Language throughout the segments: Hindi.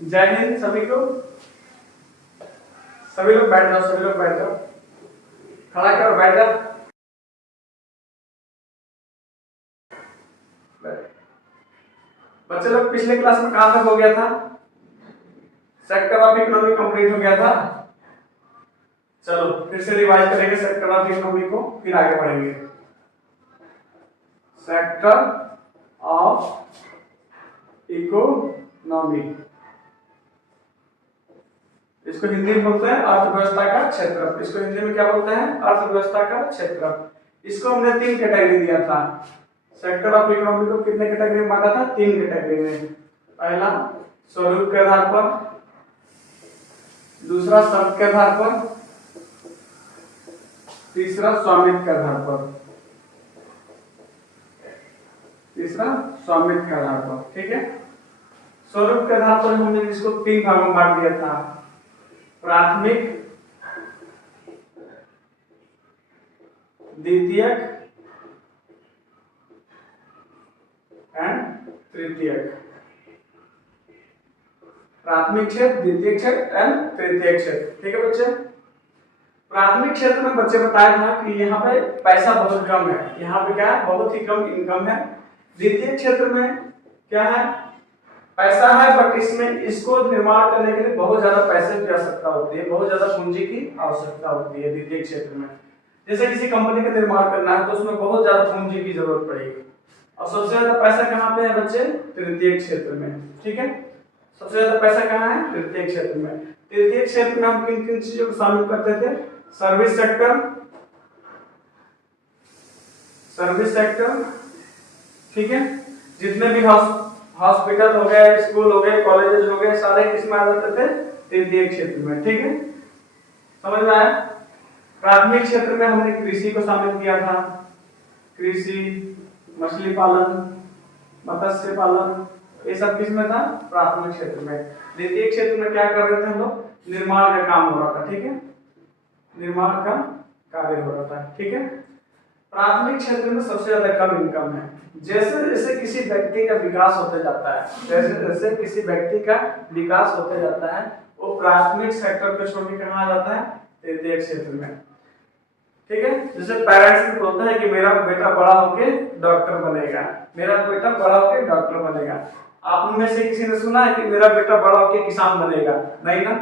जय हिंद सभी को। सभी लोग बैठ जाओ, सभी लोग बैठ जाओ, खड़ा करो, बैठ जाओ। बच्चे लोग पिछले क्लास में कहां तक हो गया था? सेक्टर ऑफ इकोनॉमी कंप्लीट हो गया था। चलो फिर से रिवाइज करेंगे सेक्टर ऑफ इकोनॉमी को, फिर आगे बढ़ेंगे। सेक्टर ऑफ इकोनॉमी, इसको हिंदी में बोलते हैं अर्थव्यवस्था का क्षेत्र। इसको हिंदी में क्या बोलते हैं? अर्थव्यवस्था का क्षेत्र। इसको हमने 3 कैटेगरी दिया था। सेक्टर ऑफ इकोनॉमी को कितने कैटेगरी में बांटा था? 3 कैटेगरी में। पहला स्वरूप के आधार पर, दूसरा शर्त के आधार पर, तीसरा स्वामित्व के आधार पर। तीसरा स्वामित्व के आधार पर, ठीक है। स्वरूप के आधार पर हमने इसको 3 भागों में बांट दिया था। प्राथमिक, द्वितीयक एंड तृतीयक। प्राथमिक क्षेत्र, द्वितीयक क्षेत्र एंड तृतीयक क्षेत्र, ठीक है बच्चे। प्राथमिक क्षेत्र में बच्चे बताया था कि यहाँ पे पैसा बहुत कम है, यहाँ पे क्या है? बहुत ही कम इनकम है। द्वितीय क्षेत्र में क्या है? पैसा है, बट इसमें इसको निर्माण करने के लिए बहुत ज्यादा पैसे की आवश्यकता होती है, बहुत ज्यादा पूंजी की आवश्यकता होती है द्वितीय क्षेत्र में। जैसे किसी कंपनी का निर्माण करना है तो उसमें बहुत ज्यादा पूंजी की जरूरत पड़ेगी। और सबसे ज्यादा पैसा कहाँ पे है बच्चे? तृतीय क्षेत्र में, ठीक है। सबसे ज्यादा पैसा कहाँ है? तृतीय क्षेत्र में। तृतीय क्षेत्र में हम किन किन चीजों को शामिल करते थे? सर्विस सेक्टर, सर्विस सेक्टर, ठीक है। जितने भी हॉस्पिटल हो गए, स्कूल हो गए, कॉलेजेस हो गए, सारे किसमें आ जाते थे? तृतीय क्षेत्र में, ठीक है। समझ में आया? प्राथमिक क्षेत्र में हमने कृषि को शामिल किया था। कृषि, मछली पालन, मत्स्य पालन, ये सब किसमें था? प्राथमिक क्षेत्र में। द्वितीय क्षेत्र में क्या कर रहे थे हम लोग? निर्माण का काम हो रहा था, ठीक है। निर्माण का कार्य हो रहा था, ठीक है। प्राथमिक क्षेत्र में सबसे ज्यादा कम इनकम है। जैसे जैसे किसी व्यक्ति का विकास होते जाता है, जैसे जैसे किसी व्यक्ति का विकास होते जाता है, वो प्राथमिक सेक्टर को छोड़ के कहाँ आ जाता है? तृतीय क्षेत्र में, ठीक है। जैसे पेरेंट्स भी बोलते हैं कि मेरा बेटा बड़ा होके डॉक्टर बनेगा, मेरा बेटा बड़ा होके डॉक्टर बनेगा। आप उनमें से किसी ने सुना है कि मेरा बेटा बड़ा होके किसान बनेगा? नहीं ना।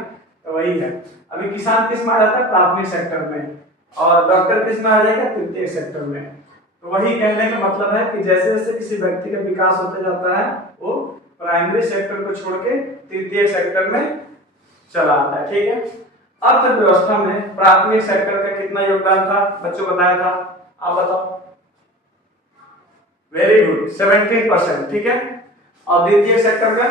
तो वही है, अभी किसान किस में आ जाता है? प्राथमिक सेक्टर में, और डॉक्टर किस में आ जाएगा? तृतीय सेक्टर में। तो वही कहने का मतलब है कि जैसे जैसे किसी व्यक्ति का विकास होते जाता है, वो प्राइमरी सेक्टर को छोड़ के तृतीय सेक्टर में चला आता है, ठीक है। अर्थव्यवस्था में प्राथमिक सेक्टर का कितना योगदान था बच्चों? बताया था, आप बताओ। वेरी गुड, 17%, ठीक है। और द्वितीय सेक्टर का?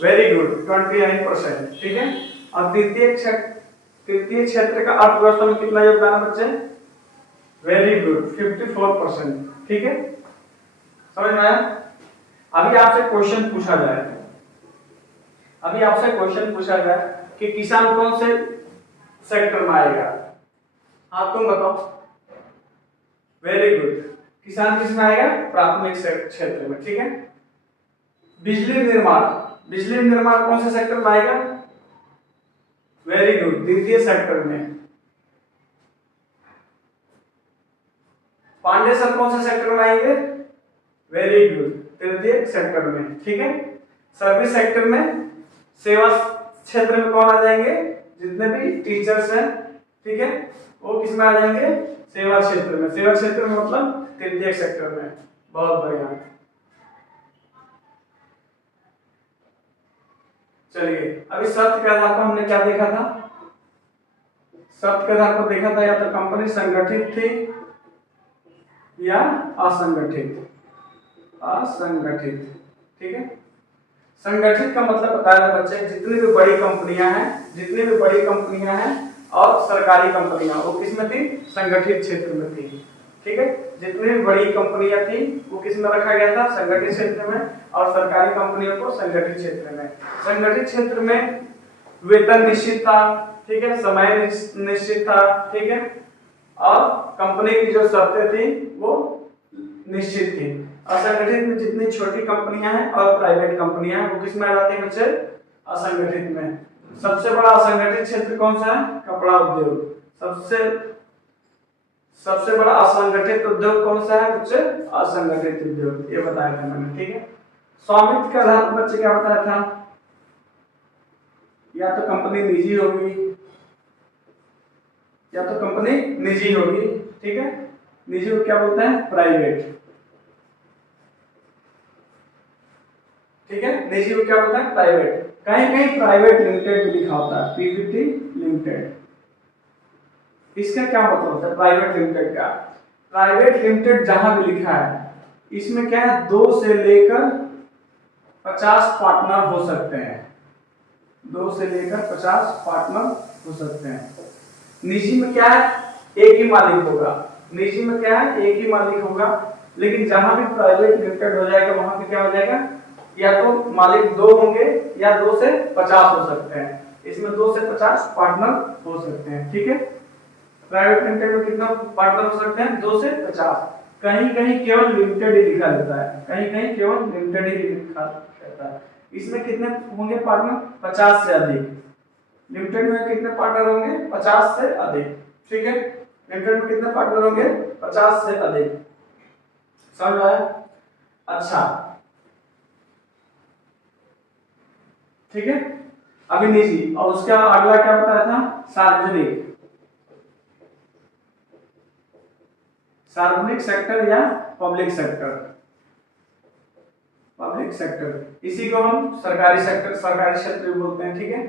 वेरी गुड, 29%, ठीक है। और तृतीय क्षेत्र का अर्थव्यवस्था में कितना योगदान है बच्चे? वेरी गुड, 54%, ठीक है। समझ में आया? अभी आपसे क्वेश्चन पूछा जाए, अभी आपसे क्वेश्चन पूछा जाए कि किसान कौन से सेक्टर में आएगा? हाँ तुम बताओ। वेरी गुड, किसान किस में आएगा? प्राथमिक क्षेत्र में, ठीक है। बिजली निर्माण, बिजली निर्माण कौन से सेक्टर में आएगा? वेरी गुड, द्वितीय सेक्टर में। पांडे सर कौन से सेक्टर में आएंगे? वेरी गुड, तृतीय सेक्टर में, ठीक है। सर्विस सेक्टर में, सेवा क्षेत्र में कौन आ जाएंगे? जितने भी टीचर्स हैं, ठीक है, वो किस में आ जाएंगे? सेवा क्षेत्र में। सेवा क्षेत्र में मतलब तृतीय सेक्टर में। बहुत बढ़िया। चलिए, अभी शर्त के आधार पर हमने क्या देखा था? शर्त के आधार पर देखा था या तो कंपनी संगठित थी या असंगठित। असंगठित, ठीक है। संगठित का मतलब बताया था बच्चे, जितनी भी बड़ी कंपनियां हैं, जितनी भी बड़ी कंपनियां हैं और सरकारी कंपनियां, वो किसमें थी? संगठित क्षेत्र में थी, ठीक है। जितनी भी बड़ी कंपनियां थी वो किस में रखा गया था? संगठित क्षेत्र में। और सरकारी कंपनियों को संगठित क्षेत्र में। संगठित क्षेत्र में वेतन निश्चित था, ठीक है, समय निश्चित था, ठीक है, और कंपनी की जो शर्तें थी वो निश्चित थी। असंगठित में जितनी छोटी कंपनियां हैं और प्राइवेट कंपनियां हैं वो किस में आ जाती है बच्चे? असंगठित में। सबसे बड़ा असंगठित क्षेत्र कौन सा है? कपड़ा उद्योग। सबसे बड़ा असंगठित उद्योग कौन सा है बच्चे? असंगठित उद्योग, ये बताया था मैंने, ठीक है। स्वामित्व का आधार बच्चे क्या बताया था? या तो कंपनी निजी होगी, या तो कंपनी निजी होगी, ठीक है। निजी को क्या बोलते हैं? प्राइवेट, ठीक है। निजी को क्या बोलते हैं? प्राइवेट। कहीं कहीं प्राइवेट लिमिटेड भी लिखा होता है, पीवीटी लिमिटेड। इसका क्या मतलब होता है प्राइवेट लिमिटेड का? प्राइवेट लिमिटेड जहां भी लिखा है इसमें क्या है? 2 से लेकर 50 पार्टनर हो सकते हैं। 2 से लेकर 50 पार्टनर हो सकते हैं। निजी में क्या है? एक ही मालिक होगा। निजी में क्या है? एक ही मालिक होगा। लेकिन जहां भी प्राइवेट लिमिटेड हो जाएगा वहां पे क्या हो जाएगा? या तो मालिक 2 होंगे या 2 से 50 हो सकते हैं। इसमें 2 से 50 पार्टनर हो सकते हैं, ठीक है। प्राइवेट लिमिटेड में कितना पार्टनर हो सकते हैं? 2 से 50। कहीं कहीं केवल लिमिटेड ही लिखा रहता है, कहीं कहीं केवल लिमिटेड ही लिखा रहता है। इसमें कितने होंगे पार्टनर? 50 से अधिक। लिमिटेड में कितने पार्टनर होंगे? 50 से अधिक, ठीक है। लिमिटेड में कितने पार्टनर होंगे? 50 से अधिक। समझ आया? अच्छा, ठीक है। अभी निजी, और उसका अगला क्या बताया था? सार्वजनिक। सार्वजनिक सेक्टर या पब्लिक सेक्टर। पब्लिक सेक्टर, इसी को हम सरकारी सेक्टर, सरकारी क्षेत्र भी बोलते हैं, ठीक है।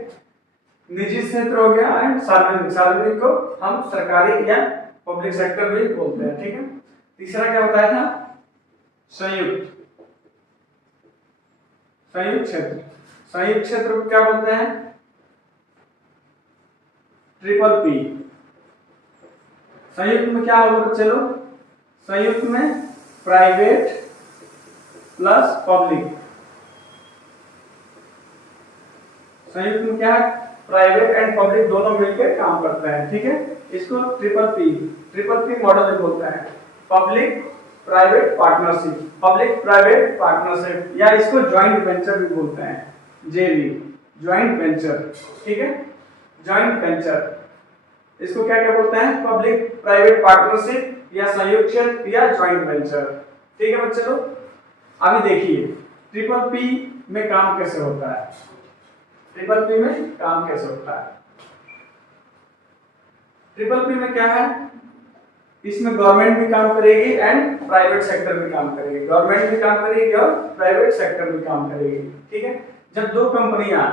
निजी क्षेत्र हो गया एंड सार्वजनिक। सार्वजनिक को हम सरकारी या पब्लिक सेक्टर भी बोलते हैं, ठीक है। तीसरा क्या बताया था? संयुक्त। संयुक्त क्षेत्र। संयुक्त क्षेत्र को क्या बोलते हैं? Triple P. संयुक्त में क्या होगा बच्चे लोग? संयुक्त में प्राइवेट प्लस पब्लिक। संयुक्त में क्या है? प्राइवेट एंड पब्लिक दोनों मिलकर काम करते हैं, ठीक है। इसको ट्रिपल पी मॉडल बोलते हैं। Public private partnership, public private partnership, या इसको ज्वाइंट वेंचर भी बोलते हैं, जेवी, ज्वाइंट वेंचर, ठीक है। ज्वाइंट वेंचर, इसको क्या क्या बोलते हैं? पब्लिक प्राइवेट पार्टनरशिप या संयुक्त क्षेत्र या ज्वाइंट वेंचर, ठीक है बच्चे लोग। अभी देखिए ट्रिपल पी में काम कैसे होता है। ट्रिपल पी में काम कैसे होता है? ट्रिपल पी में क्या है? इसमें गवर्नमेंट भी काम करेगी एंड प्राइवेट सेक्टर भी काम करेगी। गवर्नमेंट भी काम करेगी और प्राइवेट सेक्टर भी काम करेगी, ठीक है। जब 2 कंपनियां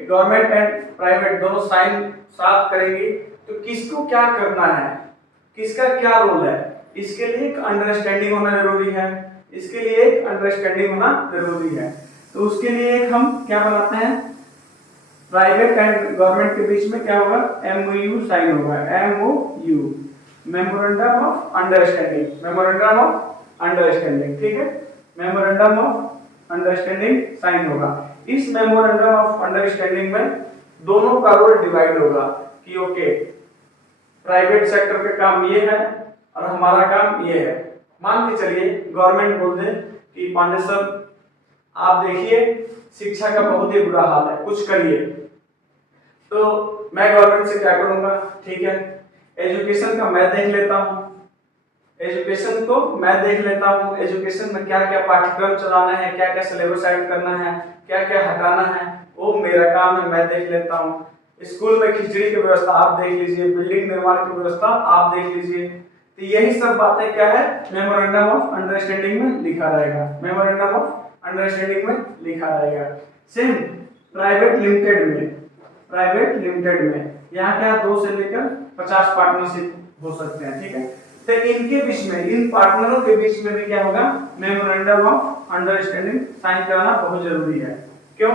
गवर्नमेंट एंड प्राइवेट दोनों साइन साथ करेंगी तो किसको क्या करना है, किसका क्या रोल है, इसके लिए एक अंडरस्टैंडिंग होना जरूरी है। इसके लिए एक अंडरस्टैंडिंग होना जरूरी है। तो उसके लिए एक हम क्या बनाते हैं? प्राइवेट एंड गवर्नमेंट के बीच में क्या होगा? एमओयू साइन होगा। MOU, memorandum of understanding. Memorandum of understanding, ठीक है। मेमोरेंडम ऑफ अंडरस्टैंडिंग साइन होगा। इस मेमोरेंडम ऑफ अंडरस्टैंडिंग में दोनों का रोल डिवाइड होगा कि ओके प्राइवेट सेक्टर का काम ये है और हमारा काम ये है। मान के चलिए गवर्नमेंट बोल दे कि पांडे सर आप देखिए शिक्षा का बहुत ही बुरा हाल है, कुछ करिए। तो मैं गवर्नमेंट से क्या करूंगा? ठीक है, एजुकेशन का मैं देख लेता हूँ, एजुकेशन को मैं देख लेता हूँ। एजुकेशन में क्या क्या पाठ्यक्रम चलाना है, क्या क्या सिलेबस ऐड करना है, क्या क्या हटाना है, वो मेरा काम है, मैं देख लेता हूँ। स्कूल में खिचड़ी की व्यवस्था आप देख लीजिए, बिल्डिंग निर्माण की व्यवस्था आप देख लीजिए। तो यही सब बातें क्या है? मेमोरेंडम ऑफ अंडरस्टैंडिंग में लिखा रहेगा। मेमोरेंडम ऑफ अंडरस्टैंडिंग में लिखा रहेगा। सेम प्राइवेट लिमिटेड में यहाँ क्या 2 से लेकर 50 पार्टनरशिप हो सकते हैं, ठीक है। तो इनके बीच में, इन पार्टनरों के बीच में भी क्या होगा? मेमोरेंडम ऑफ अंडरस्टैंडिंग साइन कराना बहुत जरूरी है। क्यों?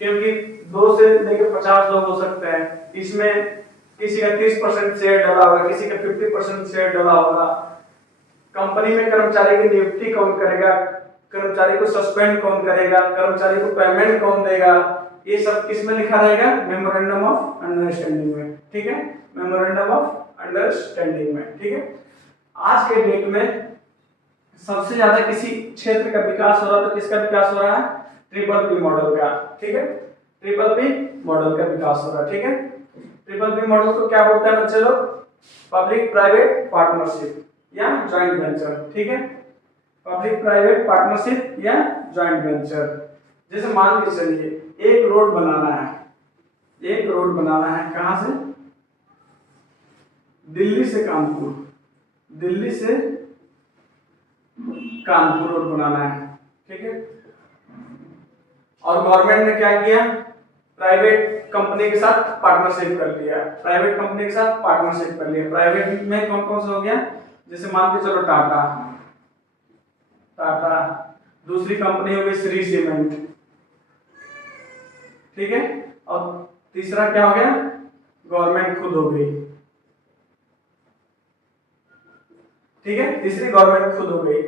क्योंकि 2 से लेकर 50 लोग हो सकते हैं। इसमें किसी का 30% शेयर डाला होगा, किसी का 50% शेयर डाला होगा। कंपनी में कर्मचारी की नियुक्ति कौन करेगा, कर्मचारी को सस्पेंड कौन करेगा, कर्मचारी को पेमेंट कौन देगा, ये सब किसमें लिखा रहेगा? मेमोरेंडम ऑफ अंडरस्टैंडिंग में, ठीक है। मेमोरेंडम ऑफ अंडरस्टैंडिंग में, ठीक है। आज के डेट में सबसे ज्यादा किसी क्षेत्र का विकास हो रहा है तो किसका विकास हो रहा है? ट्रिपल पी मॉडल का। ठीक है, ट्रिपल पी मॉडल का विकास हो रहा है। ठीक है, ट्रिपल पी मॉडल को क्या बोलते हैं बच्चे लोग? पब्लिक प्राइवेट पार्टनरशिप या जॉइंट वेंचर। ठीक है, पब्लिक प्राइवेट पार्टनरशिप या जॉइंट वेंचर। जैसे मान के चलिए एक रोड बनाना है, एक रोड बनाना है कहां से? दिल्ली से कानपुर, दिल्ली से कानपुर रोड बनाना है। ठीक है, और गवर्नमेंट ने क्या किया? प्राइवेट कंपनी के साथ पार्टनरशिप कर लिया, प्राइवेट कंपनी के साथ पार्टनरशिप कर लिया। प्राइवेट में कौन कौन से हो गया? जैसे मान के चलो टाटा, टाटा, दूसरी कंपनी हो गई श्री सीमेंट। ठीक है, और तीसरा क्या हो गया? गवर्नमेंट खुद हो गई। ठीक है, तीसरी गवर्नमेंट खुद हो गई।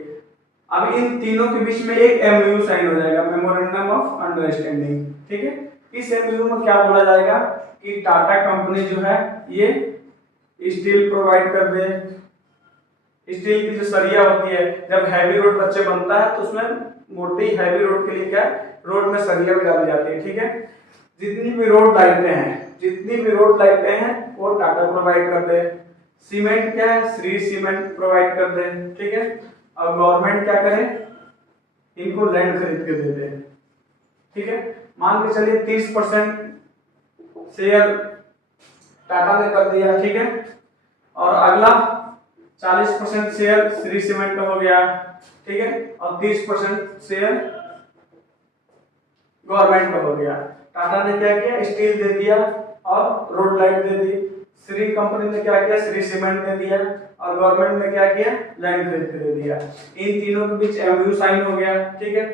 अब इन तीनों के बीच में एक एमओयू साइन हो जाएगा, मेमोरेंडम ऑफ अंडरस्टैंडिंग। ठीक है, इस एमओयू में क्या बोला जाएगा कि टाटा कंपनी जो है ये स्टील प्रोवाइड कर दे। स्टील की जो सरिया होती है, जब हैवी रोड बच्चे बनता है तो उसमें मोटी हैवी रोड के लिए क्या रोड में सरिया भी डाली जाती है। ठीक है, जितनी भी रोड लाइटें हैं, जितनी भी रोड लाइटें हैं वो टाटा प्रोवाइड कर दे। सीमेंट क्या है? श्री सीमेंट प्रोवाइड कर दे। ठीक है, और गवर्नमेंट क्या करे? इनको लैंड खरीद के दे दे। ठीक है, मान के चलिए 30% शेयर टाटा ने कर दिया। ठीक है, और अगला 40% शेयर श्री सीमेंट का हो गया। ठीक है, और 30% शेयर गवर्नमेंट का हो गया। टाटा ने क्या किया? स्टील दे दिया और रोड लाइट दे दी। श्री कंपनी ने क्या किया? श्री सीमेंट दे दिया, और गवर्नमेंट ने क्या किया? लैंड खरीद के दे दिया। इन तीनों के बीच एमओयू साइन हो गया। ठीक है,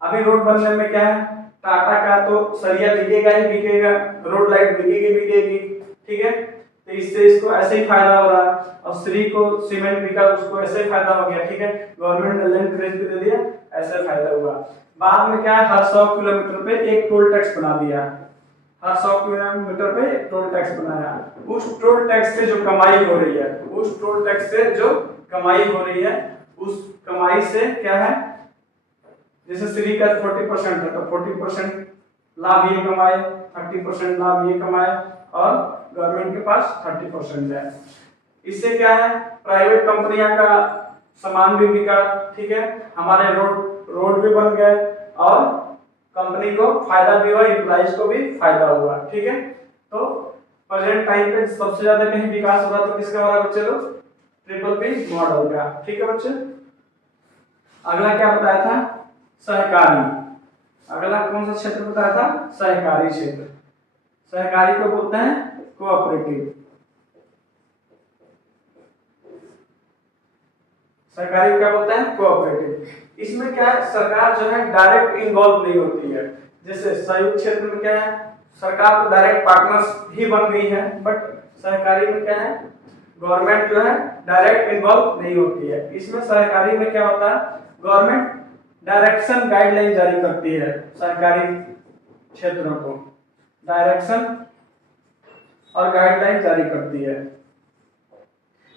अभी रोड बनने में क्या है? टाटा का तो सरिया बिकेगा ही बिकेगा, रोड लाइट बिकेगी बिकेगी। ठीक है, तो इससे इसको ऐसे ही फायदा हो रहा है, और श्री को सीमेंट बिका उसको ऐसे ही फायदा हो गया। ठीक है, गवर्नमेंट ने लैंड खरीद के दे दिया, ऐसे फायदा हुआ। बाद में क्या है? हर 100 किलोमीटर पे एक टोल टैक्स बना दिया, हर 100 किलोमीटर पे एक टोल टैक्स बनाया। उस टोल टैक्स से जो कमाई हो रही है, उस टोल टैक्स से जो कमाई हो रही है, उस कमाई से क्या है? जैसे श्री का 40% है तो 40% लाभ ये कमाए, 30% लाभ ये कमाए, और गवर्नमेंट के पास 30% है। इससे क्या है? प्राइवेट कंपनियां का सामान भी बिका। ठीक है, हमारे रोड भी बन गए, और कंपनी को फायदा भी हुआ, एम्प्लॉइज को भी फायदा हुआ। ठीक है, तो प्रेजेंट टाइम पे सबसे ज्यादा कहीं विकास हो रहा तो किसका हो रहा बच्चे लोग? ट्रिपल पी मॉडल का। ठीक है बच्चे, अगला क्या बताया था? सहकारी। अगला कौन सा क्षेत्र बताया था? सहकारी क्षेत्र। सहकारी को बोलते हैं कोऑपरेटिव। सरकारी क्या बोलते हैं? कोऑपरेटिव। इसमें क्या है? सरकार जो है डायरेक्ट इन्वॉल्व नहीं होती है। जैसे संयुक्त क्षेत्र में क्या है? सरकार तो डायरेक्ट पार्टनर्स ही बन गई है, बट सहकारी में क्या है? गवर्नमेंट जो है डायरेक्ट इन्वॉल्व नहीं होती है। इसमें सहकारी में क्या होता है? गवर्नमेंट डायरेक्शन गाइडलाइन जारी करती है सरकारी क्षेत्रों को, डायरेक्शन और गाइडलाइन जारी करती है।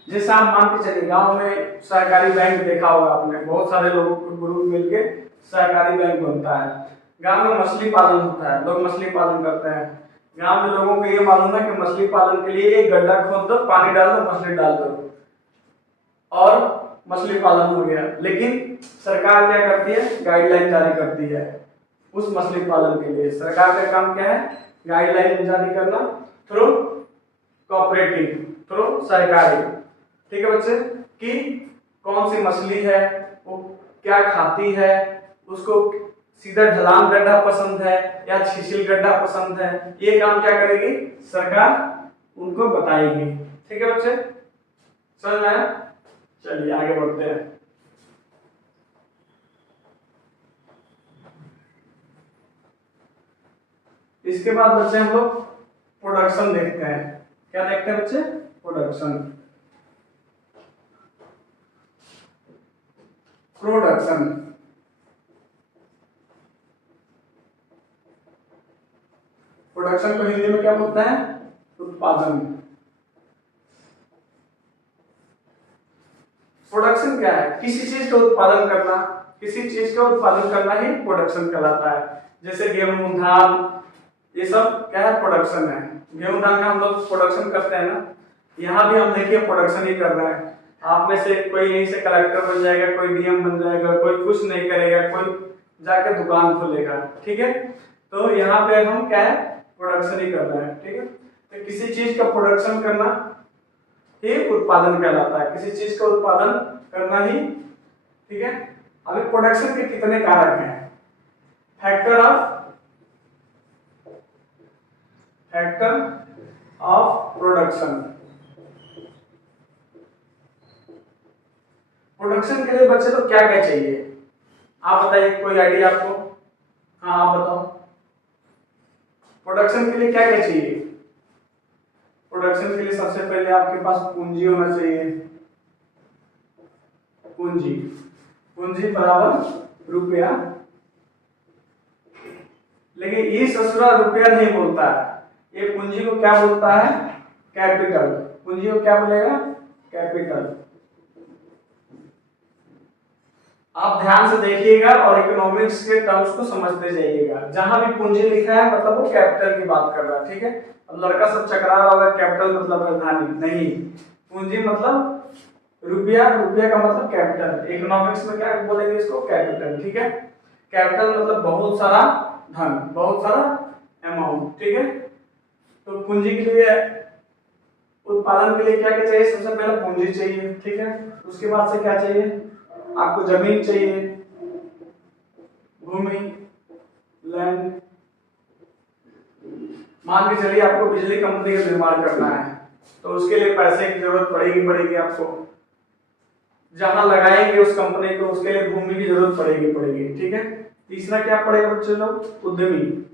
जैसे आप मान के चलिए गांव में सहकारी बैंक देखा होगा आपने, बहुत सारे लोगों को ग्रुप मिलके सहकारी बैंक बनता है। गांव में मछली पालन होता है, लोग मछली पालन करते हैं। गांव में लोगों को ये मालूम है कि मछली पालन के लिए एक गड्ढा खोद दो, पानी डाल दो, मछली डाल दो, और मछली पालन हो गया। लेकिन सरकार क्या करती है? गाइडलाइन जारी करती है उस मछली पालन के लिए। सरकार का काम क्या है? गाइडलाइन जारी करना थ्रू कोऑपरेटिव, थ्रू सहकारी। ठीक है बच्चे, कि कौन सी मछली है, वो क्या खाती है, उसको सीधा ढलान गड्ढा पसंद है या छिछिल गड्ढा पसंद है, ये काम क्या करेगी? सरकार उनको बताएगी। ठीक है बच्चे, समझ में आया? चलिए आगे बढ़ते हैं। इसके बाद बच्चे हम लोग प्रोडक्शन देखते हैं। क्या देखते हैं बच्चे? प्रोडक्शन। प्रोडक्शन प्रोडक्शन को हिंदी में क्या बोलते हैं? उत्पादन। प्रोडक्शन क्या है? किसी चीज का उत्पादन करना, किसी चीज का उत्पादन करना ही प्रोडक्शन कहलाता है। जैसे गेहूं, धान, ये सब क्या है? प्रोडक्शन है। गेहूं धान का हम लोग प्रोडक्शन करते हैं ना, यहाँ भी हम देखिए प्रोडक्शन ही कर रहा है। आप में से कोई यहीं से कलेक्टर बन जाएगा, कोई डीएम बन जाएगा, कोई कुछ नहीं करेगा, कोई जाके दुकान खोलेगा, ठीक है। तो यहाँ पे हम क्या है? प्रोडक्शन ही कर रहे हैं, ठीक है। तो किसी चीज का प्रोडक्शन करना ही उत्पादन कहलाता है, किसी चीज का उत्पादन करना ही, ठीक है। अभी प्रोडक्शन के कितने कारक हैं? Factor of production. प्रोडक्शन के लिए बच्चे तो क्या क्या चाहिए? आप बताइए, कोई आइडिया आपको? हाँ आप बताओ, प्रोडक्शन के लिए क्या क्या चाहिए? प्रोडक्शन के लिए सबसे पहले आपके पास पूंजी होना चाहिए। पूंजी, पूंजी बराबर रुपया। लेकिन ये ससुरा रुपया नहीं बोलता है, ये पूंजी को क्या बोलता है? कैपिटल। पूंजी को क्या बोलेगा? कैपिटल। आप ध्यान से देखिएगा और इकोनॉमिक्स के टर्म्स को समझते जाइएगा। जहां भी पूंजी लिखा है मतलब वो कैपिटल की बात कर रहा है, ठीक है। अब लड़का सब चकरा रहा होगा, कैपिटल मतलब राजधानी नहीं, पूंजी मतलब रुपया, रुपया का मतलब कैपिटल। इकोनॉमिक्स में क्या बोलेंगे इसको? कैपिटल, ठीक है। कैपिटल मतलब बहुत सारा धन, बहुत सारा अमाउंट, ठीक है। तो पूंजी के लिए, उत्पादन के लिए क्या क्या चाहिए? सबसे पहले पूंजी चाहिए, ठीक है। उसके बाद से क्या चाहिए? आपको जमीन चाहिए, भूमि, लैंड। मान के चलिए आपको बिजली कंपनी का निर्माण करना है, तो उसके लिए पैसे की जरूरत पड़ेगी आपको। जहां लगाएंगे उस कंपनी को, उसके लिए भूमि की जरूरत पड़ेगी, ठीक है। तीसरा क्या पड़ेगा बच्चे लोग? उद्यमी।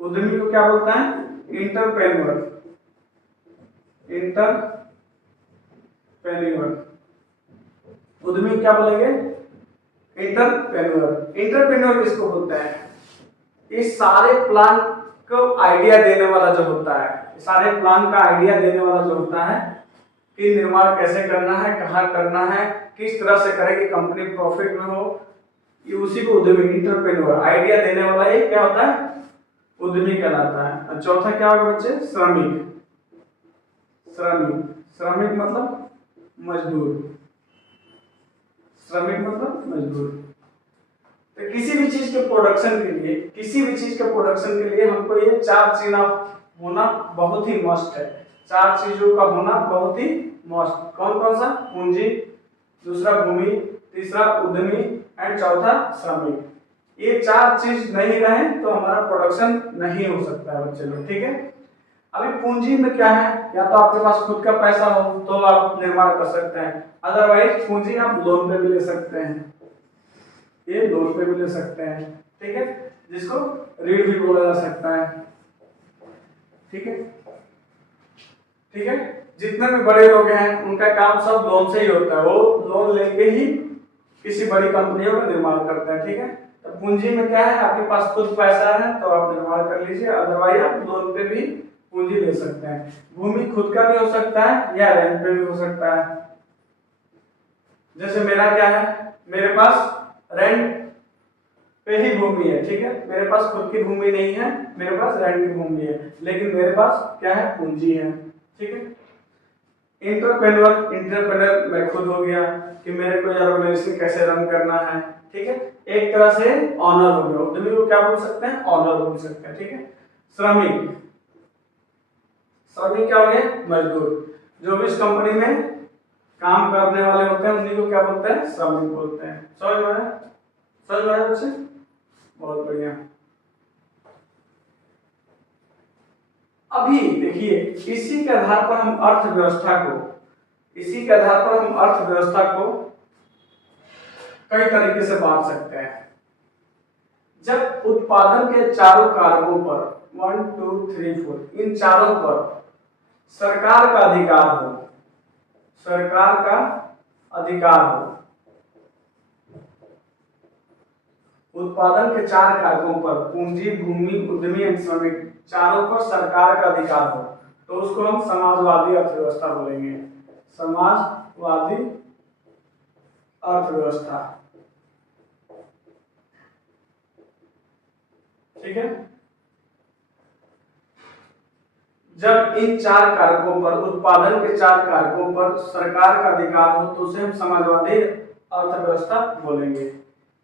उद्यमी को क्या बोलता है? इंटरप्रेन्योर। उद्यमी क्या बोलेंगे? इंटरप्रेन्योर। इंटरप्रेन्योर किसको बोलते हैं? इस सारे प्लान को आइडिया देने वाला जो होता है, सारे प्लान का आइडिया देने वाला जो होता है कि निर्माण कैसे करना है, कहाँ करना है, किस तरह से करें कि कंपनी प्रॉफिट में हो, ये उसी को उद्यमी, इंटरप्रेन्योर, आइडिया देने वाला ये क्या होता है? उद्यमी कहलाता है। और चौथा क्या होगा बच्चे? श्रमिक। श्रमिक मतलब मजदूर। श्रमिक मतलब मजदूर। तो किसी भी चीज के प्रोडक्शन के लिए, किसी भी चीज के प्रोडक्शन के लिए हमको ये चार चीज होना बहुत ही मस्ट है। चार चीजों का होना बहुत ही मस्ट। कौन कौन सा? पूंजी, दूसरा भूमि, तीसरा उद्यमी एंड चौथा श्रमिक। ये चार चीज नहीं रहे तो हमारा प्रोडक्शन नहीं हो सकता है बच्चे लोग, ठीक है। अभी पूंजी में क्या है? या तो आपके पास खुद का पैसा हो तो आप निर्माण कर सकते हैं, अदरवाइज पूंजी आप लोन पे भी ले सकते हैं, ये लोन पे भी ले सकते हैं, ठीक है, जिसको ऋण भी बोला जा सकता है, ठीक है। ठीक है, जितने भी बड़े लोग हैं उनका काम सब लोन से ही होता है, वो लोन लेके ही किसी बड़ी कंपनियों का निर्माण करते हैं, ठीक है। तो पूंजी में क्या है? आपके पास खुद पैसा है तो आप निर्माण कर लीजिए, अदरवाइज आप लोन पे भी पूंजी ले सकते हैं। भूमि खुद का भी हो सकता है या रेंट पे भी हो सकता है। जैसे मेरा क्या है, मेरे पास रेंट पे ही भूमि है, ठीक है, मेरे पास खुद की भूमि नहीं है, मेरे पास रेंट की भूमि है, लेकिन मेरे पास क्या है? पूंजी है, ठीक है। इंटरप्रेन्योर मैं खुद हो गया कि मेरे को ऑर्गेनाइजेशन कैसे रन करना है, ठीक है, एक तरह से ऑनर हो गया। उद्यमी को क्या बोल सकते हैं? ऑनर बोल सकते हैं, ठीक है। श्रमिक, श्रमिक क्या हो गए? मजदूर। जो भी इस कंपनी में काम करने वाले होते हैं उन्हीं को क्या बोलते हैं? श्रमिक बोलते हैं। समझ में आया? समझ में आया बच्चे? बहुत बढ़िया। अभी देखिए, इसी के आधार पर हम अर्थव्यवस्था को कई तरीके से बांट सकते हैं। जब उत्पादन के चारों कारकों पर 1 2 3 4 इन चारों पर सरकार का अधिकार हो, उत्पादन के चार कारकों पर पूंजी, भूमि, उद्यमी एवं श्रमिक चारों पर सरकार का अधिकार हो, तो उसको हम समाजवादी अर्थव्यवस्था बोलेंगे। समाजवादी अर्थव्यवस्था। ठीक है, जब इन चार कारकों पर, उत्पादन के चार कारकों पर सरकार का अधिकार हो तो उसे हम समाजवादी अर्थव्यवस्था बोलेंगे।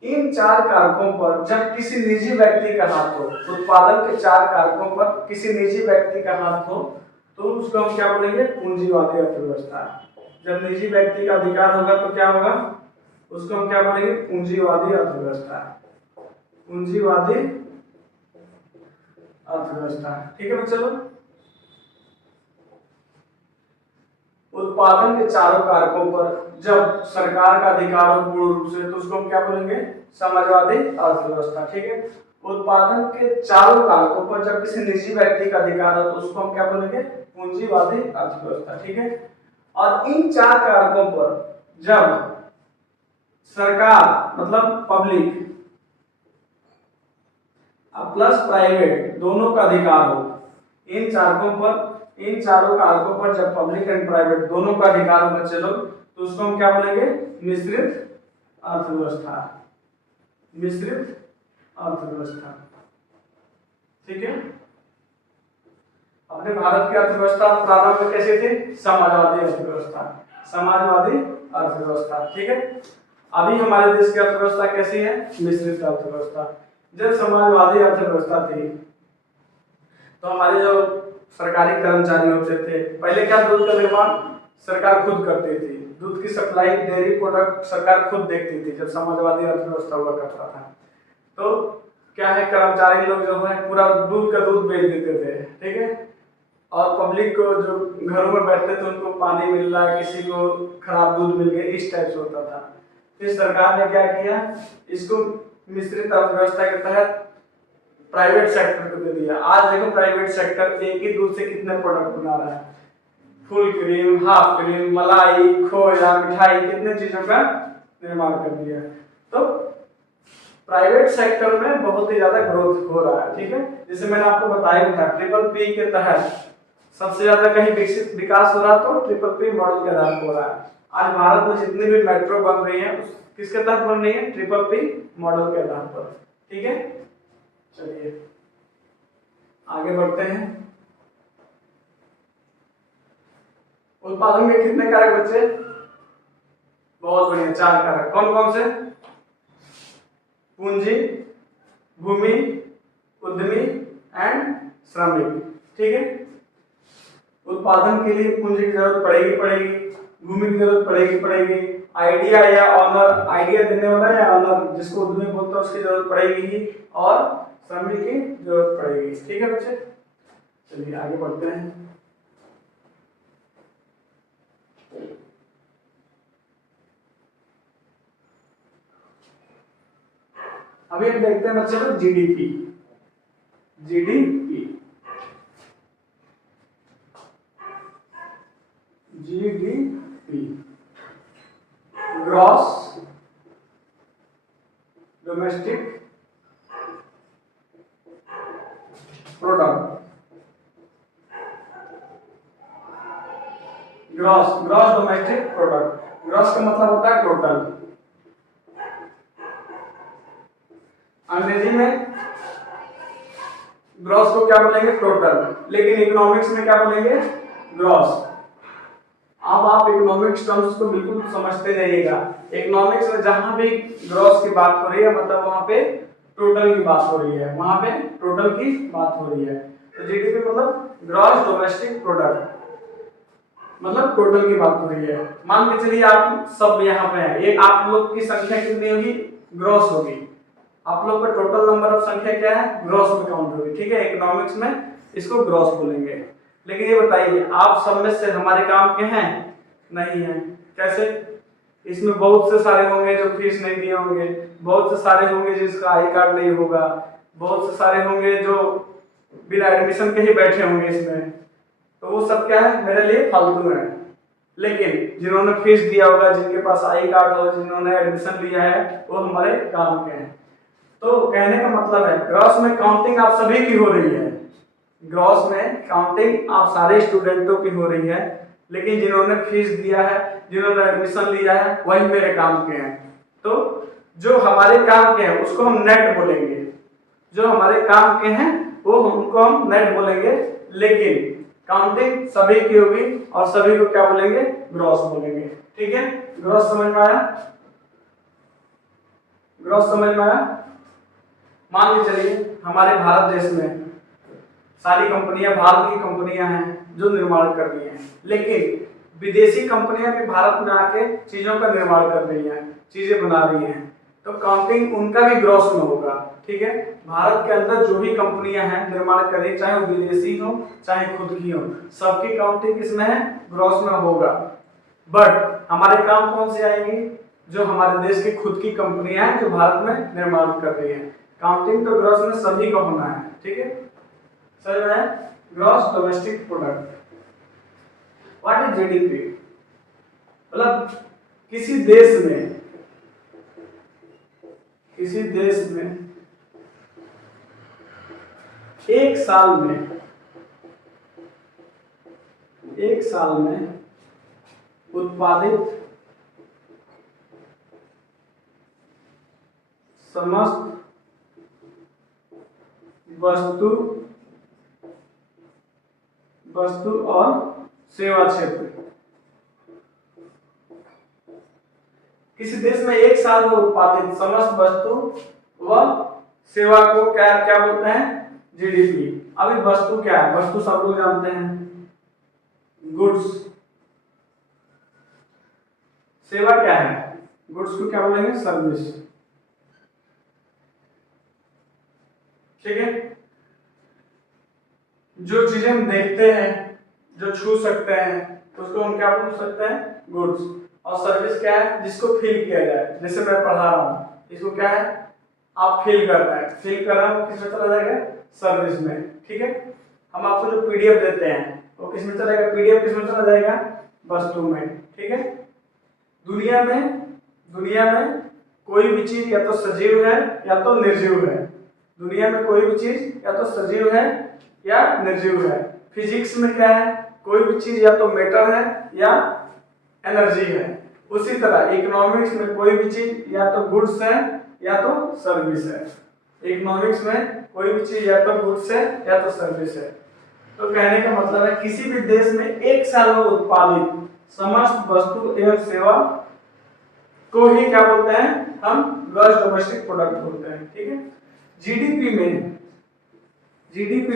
इन चार कारकों पर जब किसी निजी व्यक्ति का हाथ हो, उत्पादन के चार कारकों पर किसी निजी व्यक्ति का हाथ हो तो उसको हम क्या बोलेंगे, पूंजीवादी अर्थव्यवस्था। जब निजी व्यक्ति का अधिकार होगा तो क्या होगा, उसको हम क्या बोलेंगे, पूंजीवादी अर्थव्यवस्था। पूंजीवादी अर्थव्यवस्था। ठीक है बच्चों, उत्पादन के चारों कारकों पर जब सरकार का अधिकार हो पूर्ण रूप से तो उसको हम क्या बोलेंगे, समाजवादी अर्थव्यवस्था। ठीक है, उत्पादन के चारों कारकों पर जब किसी निजी व्यक्ति का अधिकार हो तो उसको हम क्या बोलेंगे, पूंजीवादी अर्थव्यवस्था। ठीक है, और इन चार कारकों पर जब सरकार मतलब पब्लिक प्लस प्राइवेट दोनों का अधिकार हो, इन चारों कारकों पर जब पब्लिक एंड प्राइवेट दोनों का अधिकार हो बच्चे लोग तो उसको हम क्या बोलेंगे, मिश्रित अर्थव्यवस्था। मिश्रित अर्थव्यवस्था। ठीक है, अपने भारत की अर्थव्यवस्था प्रारंभ में कैसी थी, समाजवादी अर्थव्यवस्था। समाजवादी अर्थव्यवस्था। ठीक है, अभी हमारे देश की अर्थव्यवस्था कैसी है, मिश्रित अर्थव्यवस्था। जब समाजवादी अर्थव्यवस्था थी तो हमारे जो सरकारी कर्मचारी होते थे, पहले क्या दूध का निर्माण सरकार खुद करती थी, दूध की सप्लाई, डेयरी प्रोडक्ट सरकार खुद देखती थी जब समाजवादी अर्थव्यवस्था हुआ करता था। तो क्या है, कर्मचारी लोग जो है पूरा दूध का दूध बेच देते थे। ठीक है, और पब्लिक को जो घरों में बैठते थे उनको पानी मिल रहा है, किसी को खराब दूध मिल गया, इस टाइप से होता था। फिर सरकार ने क्या किया, इसको मिश्रित अर्थव्यवस्था के तहत प्राइवेट सेक्टर को दे दिया। आज देखो प्राइवेट सेक्टर एक ही दूध से कितने प्रोडक्ट बना रहा है, फुल क्रीम, हाफ क्रीम, मलाई, खोया, मिठाई, कितने चीजों का निर्माण कर दिया। तो प्राइवेट सेक्टर में बहुत ही ज्यादा ग्रोथ हो रहा है। ठीक है, जैसे मैंने आपको बताया था ट्रिपल पी के तहत सबसे ज्यादा कहीं विकसित विकास हो रहा तो ट्रिपल पी मॉडल के आधार पर हो रहा है। आज भारत में जितनी भी मेट्रो बन रही है किसके तहत बन रही है, ट्रिपल पी मॉडल के आधार पर। ठीक है, चलिए आगे बढ़ते हैं। उत्पादन के कितने कारक बच्चे, बहुत बढ़िया, चार कारक। कौन कौन से, पूंजी, भूमि, उद्यमी एंड श्रमिक। ठीक है, उत्पादन के लिए पूंजी की जरूरत पड़ेगी, भूमि की जरूरत पड़ेगी, आइडिया या ऑनर, आइडिया देने वाला या ऑनर जिसको उद्यमी बोलते हैं उसकी जरूरत पड़ेगी, और श्रमिक की जरूरत पड़ेगी। ठीक है बच्चे, चलिए आगे बढ़ते हैं। अभी हम देखते हैं बच्चे लोग GDP. GDP gross domestic product. Gross domestic product, gross का मतलब होता है टोटल। अंग्रेजी में ग्रॉस को क्या बोलेंगे, टोटल, लेकिन इकोनॉमिक्स में क्या बोलेंगे, ग्रॉस। अब आप इकोनॉमिक्स टर्म्स को बिल्कुल समझते रहिएगा। इकोनॉमिक्स में जहां भी ग्रॉस की बात हो रही है मतलब वहां पे टोटल की बात हो रही है, वहां पे टोटल की बात हो रही है। तो जीडीपी मतलब ग्रॉस डोमेस्टिक प्रोडक्ट, मतलब टोटल की बात हो रही है। मान के चलिए आप सब यहाँ पे हैं, ये आप लोग की संख्या कितनी होगी, ग्रॉस होगी। आप लोग का टोटल नंबर ऑफ संख्या क्या है, ग्रॉस में काउंट होगी। ठीक है, इकोनॉमिक्स में इसको ग्रॉस बोलेंगे। लेकिन ये बताइए आप सब में से हमारे काम के हैं, नहीं है, कैसे, इसमें बहुत से सारे होंगे जो फीस नहीं दिए होंगे, बहुत से सारे होंगे जिसका आई कार्ड नहीं होगा, बहुत से सारे होंगे जो बिना एडमिशन के ही बैठे होंगे इसमें, तो वो सब क्या है, मेरे लिए फालतू है। लेकिन जिन्होंने फीस दिया होगा, जिनके पास आई कार्ड हो, जिन्होंने एडमिशन लिया है, वो हमारे काम के हैं। तो कहने का मतलब है ग्रॉस में काउंटिंग आप सभी की हो रही है, ग्रॉस में काउंटिंग आप सारे स्टूडेंटों की हो रही है, लेकिन जिन्होंने फीस दिया है, जिन्होंने एडमिशन लिया है, वही मेरे काम के हैं। तो जो हमारे काम के हैं उसको हम नेट बोलेंगे, जो हमारे काम के हैं वो उनको हम नेट बोलेंगे, लेकिन काउंटिंग सभी की होगी और सभी को क्या बोलेंगे, ग्रॉस बोलेंगे। ठीक है, ग्रॉस समझ में आया? ग्रॉस समझ में आया? मान के चलिए हमारे भारत देश में सारी कंपनियां भारत की कंपनियां हैं जो निर्माण कर रही हैं, लेकिन विदेशी कंपनियां भी भारत में आके चीजों का निर्माण कर रही हैं, चीजें बना रही हैं, तो काउंटिंग उनका भी ग्रॉस में होगा। ठीक है, भारत के अंदर जो भी कंपनियां हैं निर्माण कर रही, चाहे वो विदेशी हो चाहे खुद की हो, सबकी काउंटिंग किसमें है, ग्रॉस में होगा। बट हमारे काम कौन से आएंगे, जो हमारे देश की खुद की कंपनियां हैं जो भारत में निर्माण कर रही हैं। काउंटिंग तो ग्रॉस में सभी को होना है। ठीक है, सर है gross domestic product. What is GDP? मतलब किसी देश में एक साल में उत्पादित समस्त वस्तु और सेवा क्षेत्र। किसी देश में एक साल में उत्पादित समस्त वस्तु व सेवा को क्या बोलते हैं, जीडीपी। अभी वस्तु क्या है, वस्तु सब लोग जानते हैं, गुड्स। सेवा क्या है, गुड्स को क्या बोलेंगे, सर्विस। ठीक है, जो चीजें हम देखते हैं, जो छू सकते हैं, उसको हम क्या बोल सकते हैं, गुड्स। और सर्विस क्या है, जिसको फील किया जाए, जैसे मैं पढ़ा रहा हूँ, इसको क्या है, आप फील कर रहे हैं, फील कर रहा हूँ, किसमें चला जाएगा, सर्विस में। ठीक है, हम आपको जो पीडीएफ देते हैं वो किसमें चलेगा, पीडीएफ किसमें चला जाएगा, वस्तु में। ठीक है, दुनिया में कोई भी चीज या तो सजीव है या तो निर्जीव है। दुनिया में कोई भी चीज या तो सजीव है या निर्जीव है। फिजिक्स में क्या है, कोई भी चीज या तो मैटर है या एनर्जी है। उसी तरह इकोनॉमिक्स में कोई भी चीज या तो गुड्स है या तो सर्विस है। इकोनॉमिक्स में कोई भी चीज या तो गुड्स है या तो सर्विस है। तो कहने का मतलब है किसी भी देश में एक साल में उत्पादित समस्त वस्तु एवं सेवा को ही क्या बोलते हैं, हम ग्रॉस डोमेस्टिक प्रोडक्ट बोलते हैं। ठीक है, जीडीपी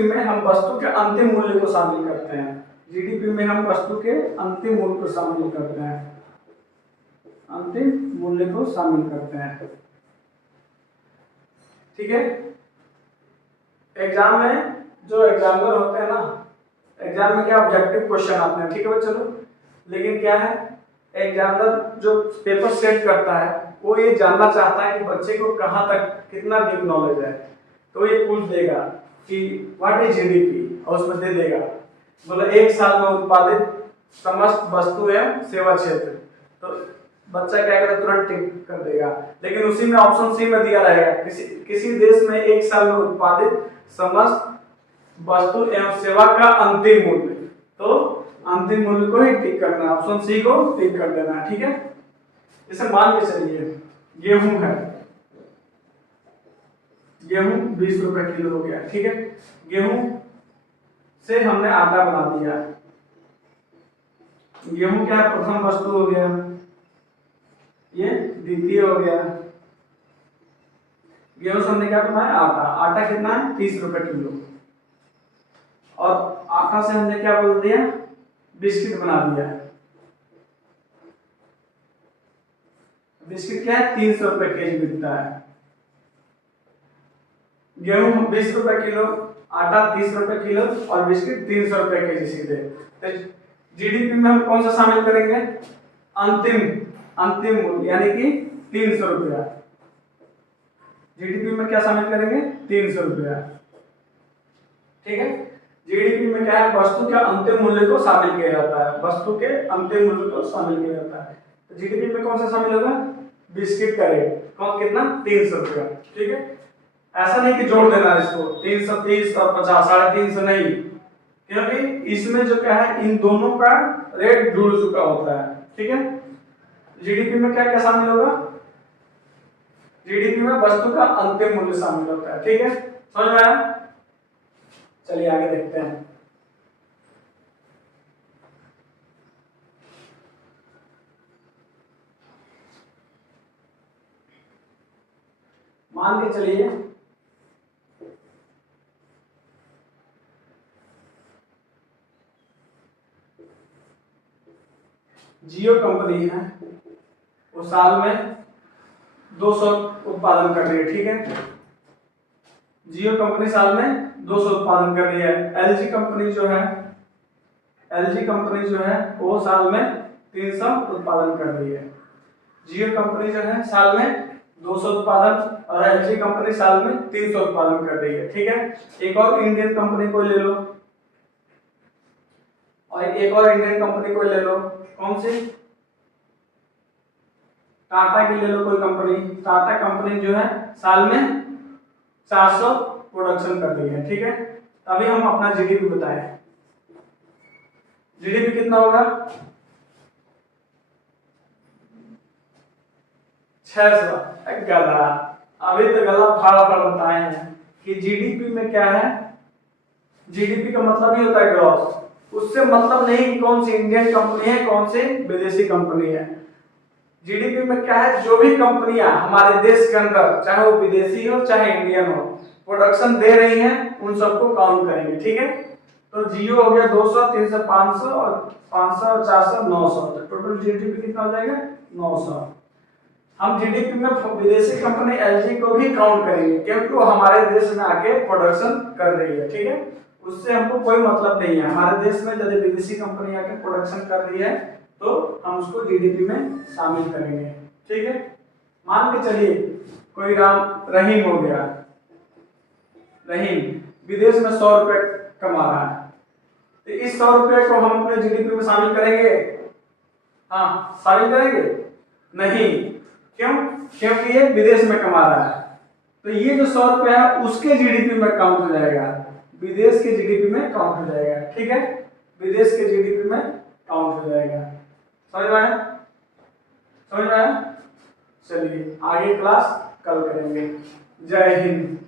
में हम वस्तु के अंतिम मूल्य को शामिल करते हैं। जीडीपी में हम वस्तु के अंतिम मूल्य को शामिल करते हैं, अंतिम मूल्य को शामिल करते हैं। ठीक है, एग्जाम में जो एग्जामिनर होते हैं ना, एग्जाम में क्या ऑब्जेक्टिव क्वेश्चन आते हैं। ठीक है चलो, लेकिन क्या है, एग्जामिनर जो पेपर सेट करता है वो ये जानना चाहता है कि बच्चे को कहाँ तक कितना डीप नॉलेज है। तो ये पूछ देगा कि व्हाट इज जीडीपी, और उसमें दे देगा बोला एक साल में उत्पादित समस्त वस्तु एवं सेवा क्षेत्र। तो बच्चा क्या करेगा, तुरंत टिक कर देगा। लेकिन उसी में ऑप्शन सी में दिया रहेगा किसी देश में एक साल में उत्पादित समस्त वस्तु एवं सेवा का अंतिम मूल्य। तो अंतिम मूल्य को ही टिक करना है, ऑप्शन सी को टिक कर देना है। ठीक है, इसे मान के चलिए गेहूं है, गेहूं 20 रुपए किलो हो गया। ठीक है, गेहूं से हमने आटा बना दिया। गेहूं क्या प्रथम वस्तु हो गया, ये द्वितीय हो गया। गेहूं से हमने क्या बनाया, आटा। आटा कितना है, 30 रुपए किलो। और आटा से हमने क्या बोल दिया, बिस्किट बना दिया। बिस्किट क्या है, 300 रुपए केजी बिकता है। गेहूं 20 रुपए किलो, आटा 30 रुपए किलो और बिस्किट 300 रुपए केजी सीधे। तो जीडीपी में हम कौन सा शामिल करेंगे, अंतिम मूल्य, यानी कि 300 रुपया। जीडीपी में क्या शामिल करेंगे, 300 रुपया। ठीक है, जीडीपी में क्या है, वस्तु के अंतिम मूल्य को शामिल किया जाता है, वस्तु के अंतिम मूल्य को शामिल किया जाता है। तो जीडीपी में कौन सा शामिल होगा, बिस्किट का रेट कौन कितना, 300 रुपया। ठीक है, ऐसा नहीं कि जोड़ देना इसको 330 और 50, 350 नहीं, क्योंकि इसमें जो क्या है, इन दोनों का रेट जुड़ चुका होता है, ठीक है। जीडीपी में क्या क्या शामिल होगा, जीडीपी में वस्तु का अंतिम मूल्य शामिल होता है, ठीक है, समझ में आया। चलिए आगे देखते हैं। मान के चलिए जियो कंपनी है, वो साल में 200 उत्पादन कर रही है, ठीक है। जियो कंपनी साल में 200 उत्पादन कर रही है। एलजी कंपनी जो है, एलजी कंपनी जो है वो साल में 300 उत्पादन कर रही है। जियो कंपनी जो है साल में 200 उत्पादन और एलजी कंपनी साल में 300 उत्पादन कर रही है, ठीक है। एक और इंडियन कंपनी को ले लो, और एक और इंडियन कंपनी को ले लो, कौन सी, टाटा की ले लो कोई कंपनी। टाटा कंपनी जो है साल में 400 प्रोडक्शन कर रही है, ठीक है। अभी हम अपना जीडीपी बताएं, जीडीपी कितना होगा, 600। गला, अभी तो गला फाड़ फाड़ बताए हैं कि जीडीपी में क्या है, जीडीपी का मतलब ही होता है ग्रॉस। उससे मतलब नहीं कि कौन सी इंडियन कंपनी है कौन सी विदेशी कंपनी है। जीडीपी में क्या है, जो भी कंपनियां हमारे देश के अंदर, चाहे वो विदेशी हो चाहे इंडियन हो, प्रोडक्शन दे रही हैं, उन सबको काउंट करेंगे, ठीक है। तो जियो हो गया 200, 300, 500 और 500 और 400 900, तो टोटल जीडीपी कितना हो जाएगा, 900। हम जीडीपी में विदेशी कंपनी एलजी को भी काउंट करेंगे क्योंकि वो हमारे देश में आके प्रोडक्शन कर रही है, ठीक है। उससे हमको कोई मतलब नहीं है, हमारे देश में यदि विदेशी कंपनी आके प्रोडक्शन कर रही है तो हम उसको जीडीपी में शामिल करेंगे, ठीक है। मान के चलिए कोई राम रहीम हो गया, रहीम विदेश में 100 रुपए कमा रहा है, तो इस 100 रुपए को हम अपने जीडीपी में शामिल करेंगे, हाँ शामिल करेंगे नहीं, क्यों, क्योंकि ये विदेश में कमा रहा है। तो ये जो 100 रुपए है उसके जीडीपी में काउंट हो जाएगा, विदेश के जीडीपी में काउंट हो जाएगा, ठीक है। विदेश के जीडीपी में काउंट हो जाएगा, समझ में आया, समझ में आया। चलिए आगे क्लास कल करेंगे। जय हिंद।